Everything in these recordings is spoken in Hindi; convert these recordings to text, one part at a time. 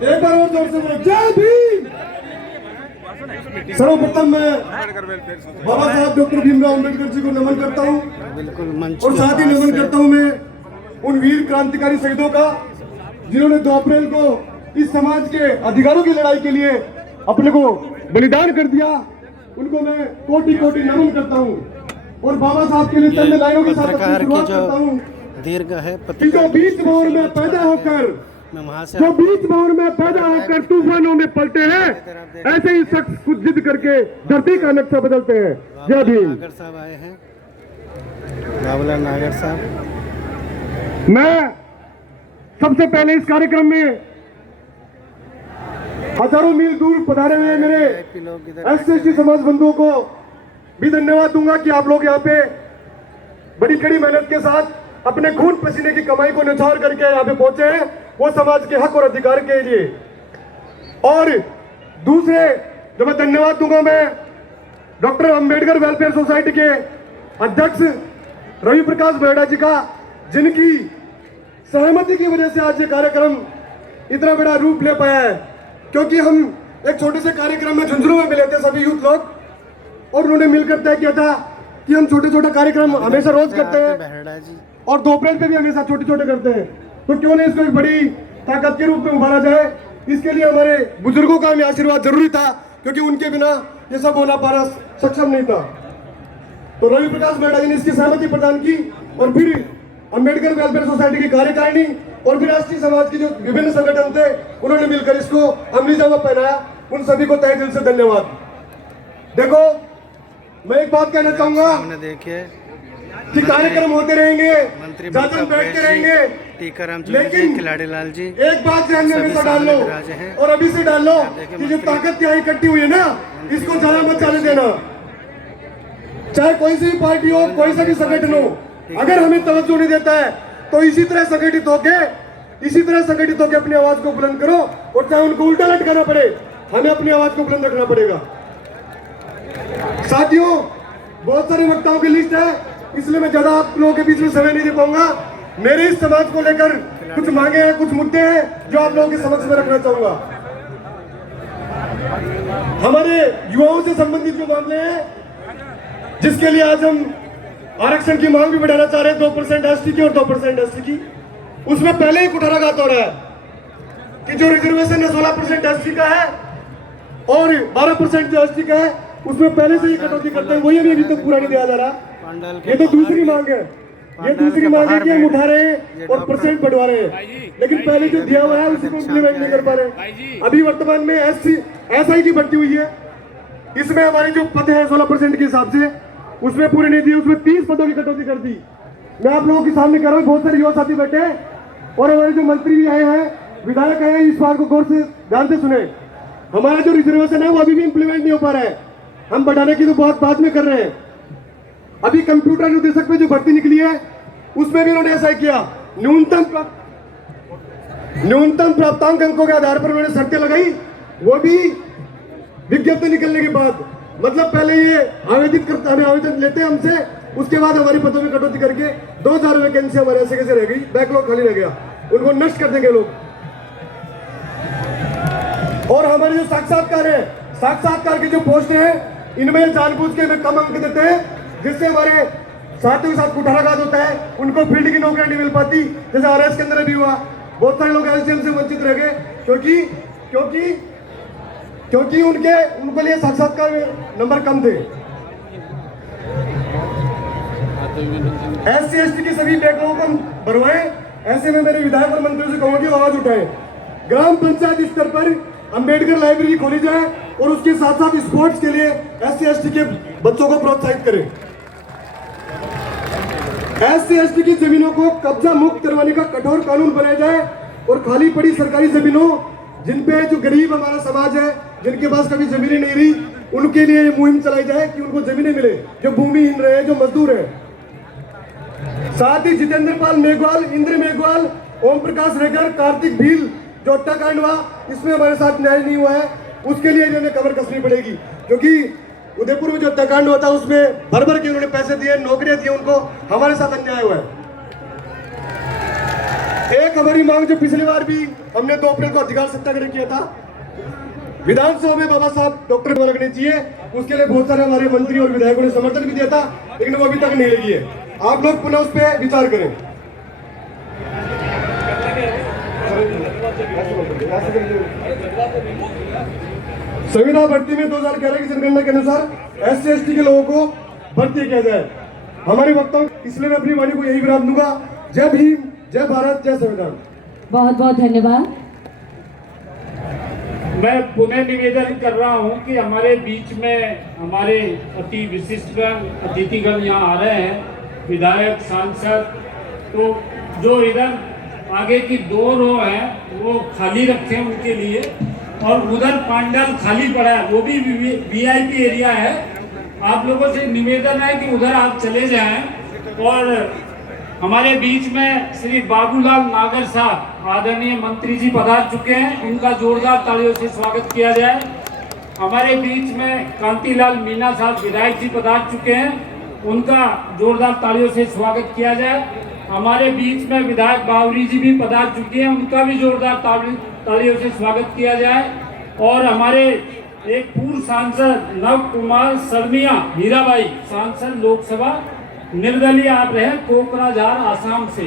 एक बार और जोर से बोलो जय भीम। सर्वप्रथम मैं बाबा साहब डॉक्टर भीमराव अम्बेडकर जी को नमन करता हूँ और साथ ही नमन करता हूँ मैं उन वीर क्रांतिकारी शहीदों का जिन्होंने 2 अप्रैल को इस समाज के अधिकारों की लड़ाई के लिए अपने को बलिदान कर दिया। उनको मैं कोटि कोटि नमन करता हूँ और बाबा साहब के लिए चंद लाइनों के साथ अपनी शुरुआत करता हूँ। दीर्घ है जो बीच भंवर में पैदा होकर तूफानों में पलटे हैं, ऐसे ही शख्स कुछ जिद करके धरती का नक्शा बदलते हैं। जय भीम। नागर साहब आए हैं, बाबूलाल नागर साहब। मैं सबसे पहले इस कार्यक्रम में हजारों मील दूर पधारे हुए मेरे एससी समाज बंधुओं को भी धन्यवाद दूंगा कि आप लोग यहाँ पे बड़ी कड़ी मेहनत के साथ अपने खून पसीने की कमाई को निछावर करके यहाँ पे पहुंचे हैं, वो समाज के हक और अधिकार के लिए। और दूसरे जो मैं धन्यवाद दूंगा मैं डॉक्टर अंबेडकर वेलफेयर सोसाइटी के अध्यक्ष रवि प्रकाश बेड़ा जी का, जिनकी सहमति की वजह से आज ये कार्यक्रम इतना बड़ा रूप ले पाया है। क्योंकि हम एक छोटे से कार्यक्रम में झुंझुनू में मिले थे सभी यूथ लोग, और उन्होंने मिलकर तय किया था कि हम छोटे छोटे कार्यक्रम हमेशा रोज करते हैं और 2 अप्रैल पे भी हमेशा छोटे छोटे करते हैं, तो क्यों नहीं इसको एक बड़ी ताकत के रूप में उभारा जाए। इसके लिए हमारे बुजुर्गों का हमें आशीर्वाद जरूरी था, क्योंकि उनके बिना ये सब होना पाना सक्षम नहीं था। तो रवि प्रकाश बेड़ा जी ने इसकी सहमति प्रदान की और फिर अंबेडकर वेलफेयर सोसाइटी की कार्यकारिणी और फिर राष्ट्रीय समाज के जो विभिन्न संगठन थे उन्होंने मिलकर इसको अमली जामा पहनाया। उन सभी को तहे दिल से धन्यवाद। देखो, मैं एक बात कहना चाहूंगा, देखिए कि कार्यक्रम होते रहेंगे, मंत्री बैठते रहेंगे, टीकाराम लेकिन खिलाड़ी लाल जी एक बात ध्यान में हमेशा डाल लो और अभी से डाल लो कि जो ताकत यहाँ इकट्ठी हुई है ना, इसको ज्यादा मत जाने देना। चाहे कोई सी भी पार्टी हो, कोई सा भी संगठन हो, अगर हमें तवज्जो नहीं देता है तो इसी तरह संगठित होके अपनी आवाज को बुलंद करो, और चाहे उनको उल्टा लटकाना पड़े, हमें अपनी आवाज को बुलंद रखना पड़ेगा। साथियों, बहुत सारे वक्ताओं की लिस्ट है, इसलिए मैं ज्यादा आप लोगों के बीच में समय नहीं दे पाऊंगा। मेरे इस समाज को लेकर कुछ मांगे हैं, कुछ मुद्दे हैं जो आप लोगों के समक्ष में रखना चाहूंगा। हमारे युवाओं से संबंधित जो मामले हैं, जिसके लिए आज हम आरक्षण की मांग भी बढ़ाना चाह रहे हैं, 2% एसटी की और 2% एसटी की, उसमें पहले ही कुठाराघात हो रहा है कि जो रिजर्वेशन है 16% एसटी का है और 12% जो एसटी का है, उसमें पहले से ही कटौती करते हैं, वही अभी तक पूरा नहीं दिया जा रहा। ये तो दूसरी मांग है, ये दूसरी मांग है कि हम उठा रहे हैं और परसेंट बढ़वा रहे हैं, लेकिन पहले जो दिया हुआ है उसी को इम्प्लीमेंट नहीं कर पा रहे। अभी वर्तमान में एसआई की बढ़ती हुई है, इसमें हमारे जो पद है 16% के हिसाब से उसमें पूरे नहीं दिए, उसमें 30 पदों की कटौती कर दी। मैं आप लोगों के सामने कह रहा हूँ, बहुत सारे युवा साथी बैठे हैं और हमारे जो मंत्री भी आए हैं, विधायक आए हैं, इस बात को गौर से ध्यान से सुने। हमारा जो रिजर्वेशन है वो अभी भी इम्प्लीमेंट नहीं हो पा रहा है, हम बढ़ाने की तो बहुत बाद में कर रहे हैं। अभी कंप्यूटर निर्देशक पे जो भर्ती निकली है उसमें भी उन्होंने ऐसा किया, न्यूनतम प्राप्तांक अंकों के आधार पर उन्होंने शर्तें लगाई, वो भी विज्ञप्ति निकलने के बाद। मतलब पहले ये आवेदन लेते हैं हमसे, उसके बाद हमारी पदों में कटौती करके 2000 वैकेंसी हमारे ऐसे कैसे रह गई, बैकलॉग खाली रह गया, उनको नष्ट कर देंगे लोग। और हमारे जो साक्षात्कार की जो पोस्ट है, इनमें जानबूझ के कम अंक देते हैं, जिससे हमारे साथियों के साथ कुठाराघात होता है, उनको फील्ड की नौकरियां नहीं मिल पाती। जैसे आरएस के अंदर भी हुआ, बहुत सारे लोग एसडीएम से वंचित रह गए क्योंकि उनके लिए साक्षात्कार नंबर कम थे। एससी एसटी की सभी बैकलॉग को भरवाएं। ऐसे में मेरे विधायक और मंत्रियों से कहूंगा कि आवाज उठाएं। ग्राम पंचायत स्तर पर अंबेडकर लाइब्रेरी खोली जाए और उसके साथ साथ स्पोर्ट्स के लिए एससी एसटी के बच्चों को प्रोत्साहित करें। एससी एसटी की जमीनों को कब्जा मुक्त करवाने का कठोर कानून बनाया जाए और खाली पड़ी सरकारी जमीनों, जिनपे जो गरीब हमारा समाज है, जिनके पास कभी जमीनें नहीं रही, उनके लिए ये मुहिम चलाई जाए कि उनको जमीनें मिले, जो भूमिहीन रहे, जो मजदूर है। साथ ही जितेंद्र पाल मेघवाल, इंद्र मेघवाल, ओम प्रकाश रेगर, कार्तिक भील, जो हत्याकांड हुआ, इसमें हमारे साथ न्याय नहीं हुआ है, उसके लिए इन्होंने कमर कसनी पड़ेगी। क्योंकि उदयपुर में जो हत्याकांड हुआ था उसमें भर के उन्होंने पैसे दिए, नौकरियां दी, उनको हमारे साथ अन्याय हुआ है। एक हमारी मांग जो पिछली बार भी हमने 2 अप्रैल को अधिकार सत्याग्रह किया था, विधानसभा में बाबा साहब डॉक्टर लगने चाहिए, उसके लिए बहुत सारे हमारे मंत्री और विधायकों ने समर्थन भी दिया था, लेकिन वो अभी तक नहीं लगी है। आप लोग पुनः उस पर विचार करें। संविदा भर्ती में 2011 की जनगणना के अनुसार SC/ST के लोगों को भर्ती किया जाए। हमारे वक्ताओं इसलिए मैं अपनी वाणी को यही विराम दूंगा। जय भीम, जय भारत, जय संविधान। बहुत बहुत धन्यवाद। मैं पुनः निवेदन कर रहा हूं कि हमारे बीच में हमारे अति विशिष्टगण अतिथिगण यहाँ आ रहे हैं, विधायक, सांसद, तो जो इधर आगे की 2 रो हैं वो खाली रखें उनके लिए, और उधर पांडाल खाली पड़ा है, वो भी VIP एरिया है। आप लोगों से निवेदन है कि उधर आप चले जाएं। और हमारे बीच में श्री बाबूलाल नागर साहब आदरणीय मंत्री जी पधार चुके हैं, उनका जोरदार तालियों से स्वागत किया जाए। हमारे बीच में कांतिलाल मीना साहब विधायक जी पधार चुके हैं, उनका जोरदार तालियों से स्वागत किया जाए। हमारे बीच में विधायक बावरी जी भी पधार चुके हैं, उनका भी जोरदार तालियों से स्वागत किया जाए। और हमारे एक पूर्व सांसद नव कुमार सरमिया हीराबाई, सांसद लोकसभा निर्दलीय आप रहे कोकराझार आसाम से,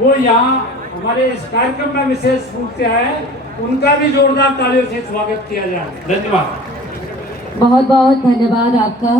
वो यहाँ हमारे इस कार्यक्रम में विशेष रूप से आए हैं, उनका भी जोरदार तालियों से स्वागत किया जाए। धन्यवाद। बहुत बहुत धन्यवाद आपका।